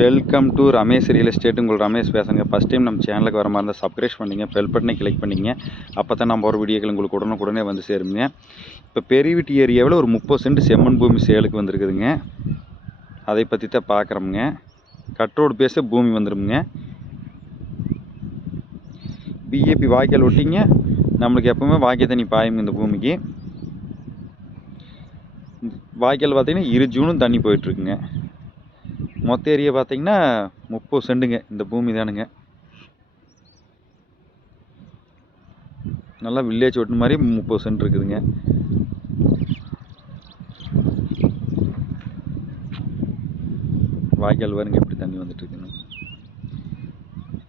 Welcome to Ramesh real estate உங்கள் ரமேஷ் பேசுங்க. First time நம்ம சேனலுக்கு வர மாதிரி இருந்தால் சப்ஸ்கிரைப் பண்ணிங்க பெல் பட்டனை கிளிக் பண்ணிங்க அப்போ தான் நம்ம ஒரு வீடியோக்கள் உங்களுக்கு உடனுக்குடனே வந்து சேருங்க. இப்போ பெரியவீட்டு ஏரியாவில் ஒரு முப்பது சென்ட் செம்மண் பூமி சேலுக்கு வந்திருக்குதுங்க. அதை பற்றி தான் பார்க்குறோமுங்க கட்ரோடு பேச பூமி வந்துடுமுங்க பிஏபி வாய்க்கால் ஒட்டிங்க. நம்மளுக்கு எப்பவுமே வாய்க்கால் தண்ணி பாயுங்க இந்த பூமிக்கு. வாய்க்கால் பார்த்தீங்கன்னா இரு ஜூனும் தண்ணி போயிட்டுருக்குங்க மொத்த ஏரியா பார்த்தீங்கன்னா முப்பது செண்டுங்க. இந்த பூமி தானுங்க. நல்லா வில்லேஜ் ஒட்டு மாதிரி முப்பது சென்ட் இருக்குதுங்க. வாய்க்கால் பாருங்க எப்படி தண்ணி வந்துட்டு இருக்குன்னு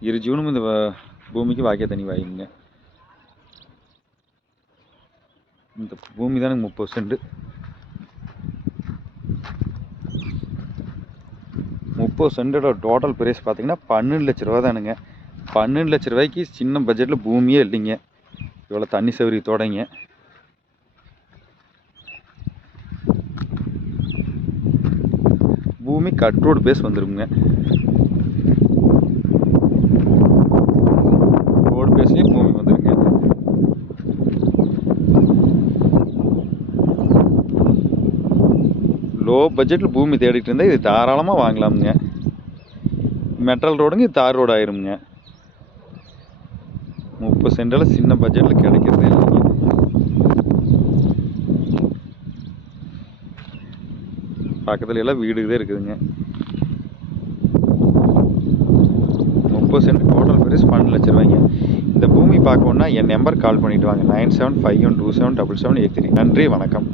இரு ஜூனும் இந்த வ- பூமிக்கு வாய்க்கால் தண்ணி வாயுங்க. இந்த பூமி தானுங்க முப்பது சென்ட். இப்போது சென்டோட டோட்டல் ப்ரைஸ் பார்த்தீங்கன்னா பன்னெண்டு லட்ச ரூபா தானுங்க. பன்னெண்டு லட்ச ரூபாய்க்கு சின்ன பட்ஜெட்டில் பூமியே இல்லைங்க. இவ்வளோ தண்ணி சௌகரியத்தோடைங்க பூமி கட் ரோடு பேஸ் வந்துருங்க ரோடு பேஸ்லேயே பூமி வந்துருங்க லோ பட்ஜெட்டில் பூமி தேடிட்டு இருந்தால் இது தாராளமாக வாங்கலாமுங்க. மெட்டல் ரோடுங்க இது தார் ரோடு ஆயிருமுங்க. முப்பது சென்டில் சின்ன பட்ஜெட்டில் கிடைக்கிறது இல்லைங்க பக்கத்துல எல்லாம் வீடு தான் இருக்குதுங்க. முப்பது சென்ட் டோட்டல் பிரைஸ் பன்னெண்டு லட்ச ரூபாய்ங்க. இந்த பூமி பார்க்கணுன்னா என் நம்பர் கால் பண்ணிட்டு வாங்க. Nine seven five one two seven double seven eight three. நன்றி வணக்கம்.